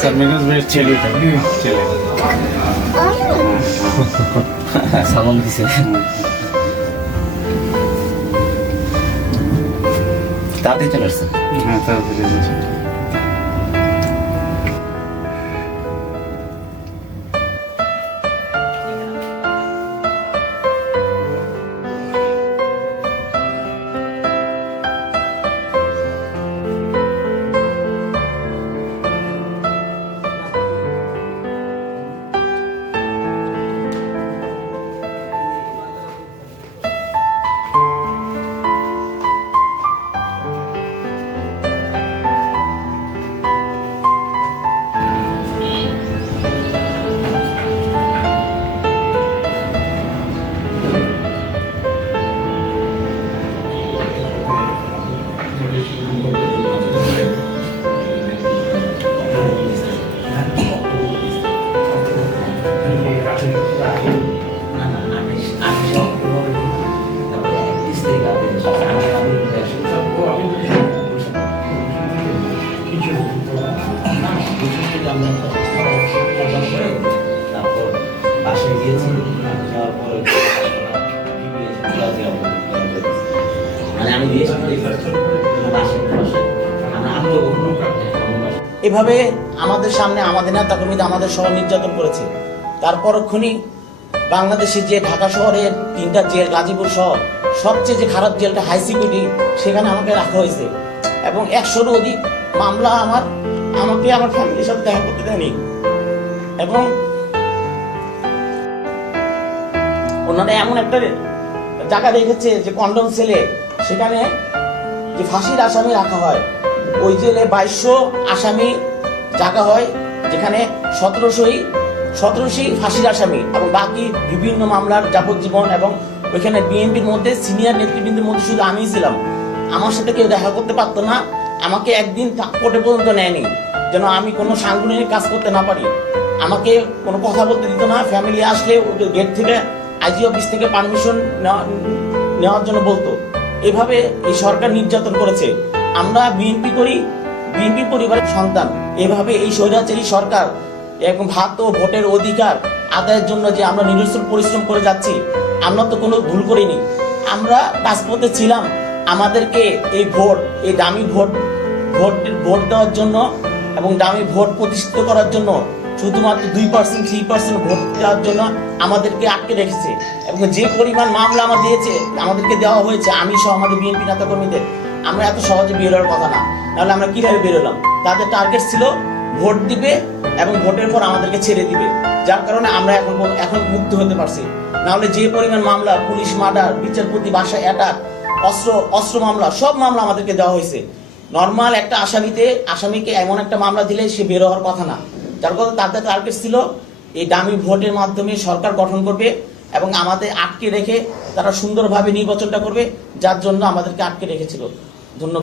সালমান ভাইয়ের ছেলে সালাম দিছে। তাতে চলে আসছে। হ্যাঁ তাড়াতাড়ি তারপর বাসায় গিয়েছি, যাওয়ার পরে মানে আমি এভাবে আমাদের সামনে আমাদের নেতা কর্মীরা আমাদের সহ নির্যাতন করেছে। তার পরক্ষণই বাংলাদেশে যে ঢাকা শহরের 3টা জেল, গাজীপুর শহর সবচেয়ে যে খারাপ জেলটা হাই সিকিউরিটি, সেখানে আমাকে রাখা হয়েছে এবং 100-র অধিক মামলা আমাকে আমার ফ্যামিলির সাথে দেখা করতে দেয়নি এবং ওনারা এমন একটা জায়গা রেখেছে যে কন্ডম সেলে, সেখানে যে ফাঁসির আসামি রাখা হয়। ওই জেলে 2200 আসামি জায়গা হয়, যেখানে 1700 ফাঁসির আসামি এবং বাকি বিভিন্ন মামলার যাবজ্জীবন। এবং ওইখানে বিএনপির মধ্যে সিনিয়র নেতৃবৃন্দের মধ্যে শুধু আমিই ছিলাম। আমার সাথে কেউ দেখা করতে পারতো না, আমাকে একদিন কোর্টে পর্যন্ত নেয়নি যেন আমি কোনো সাংগঠনিক কাজ করতে না পারি। আমাকে কোনো কথা বলতে দিত না। ফ্যামিলি আসলে গেট থেকে আইজি অফিস থেকে পারমিশন নেওয়ার জন্য বলতো। এভাবে এই সরকার নির্যাতন করেছে। আমরা বিএনপি করি, বিএনপি পরিবারের সন্তান। এভাবে এই স্বৈরাচারী সরকার এবং ভাত ও ভোটের অধিকার আদায়ের জন্য যে আমরা নিরন্তর পরিশ্রম করে যাচ্ছি, আমরা তো কোনো ভুল করিনি। আমরা রাজপথে ছিলাম আমাদেরকে এই ভোট, এই দামি ভোট দেওয়ার জন্য এবং দামি ভোট প্রতিষ্ঠিত করার জন্য শুধুমাত্র 2%, 3% ভোট দেওয়ার জন্য আমাদেরকে আটকে রেখেছে। এবং যে পরিমাণ মামলা আমাদেরকে দেওয়া হয়েছে, আমি সহ আমাদের বিএনপি নেতা কর্মীদের, আমরা এত সহজে বেরোর কথা না। তাহলে আমরা কিভাবে বেরোলাম? তাদের টার্গেট ছিল ভোট দিবে এবং ভোটের পর আমাদেরকে ছেড়ে দিবে, যার কারণে আমরা এখন মুক্ত হতে পারছি। নাহলে যে পরিমাণ মামলা, পুলিশ মার্ডার, বিচারপতি বাসায় অ্যাটাক, অস্ত্র মামলা, সব মামলা আমাদেরকে দেওয়া হয়েছে। নর্মাল একটা আসামিকে এমন একটা মামলা দিলে সে বের হওয়ার কথা না। যার কথা তাদের টার্গেট ছিল এই দামি ভোটের মাধ্যমে সরকার গঠন করবে এবং আমাদের আটকে রেখে তারা সুন্দরভাবে নির্বাচনটা করবে, যার জন্য আমাদেরকে আটকে রেখেছিল। ধন্যবাদ।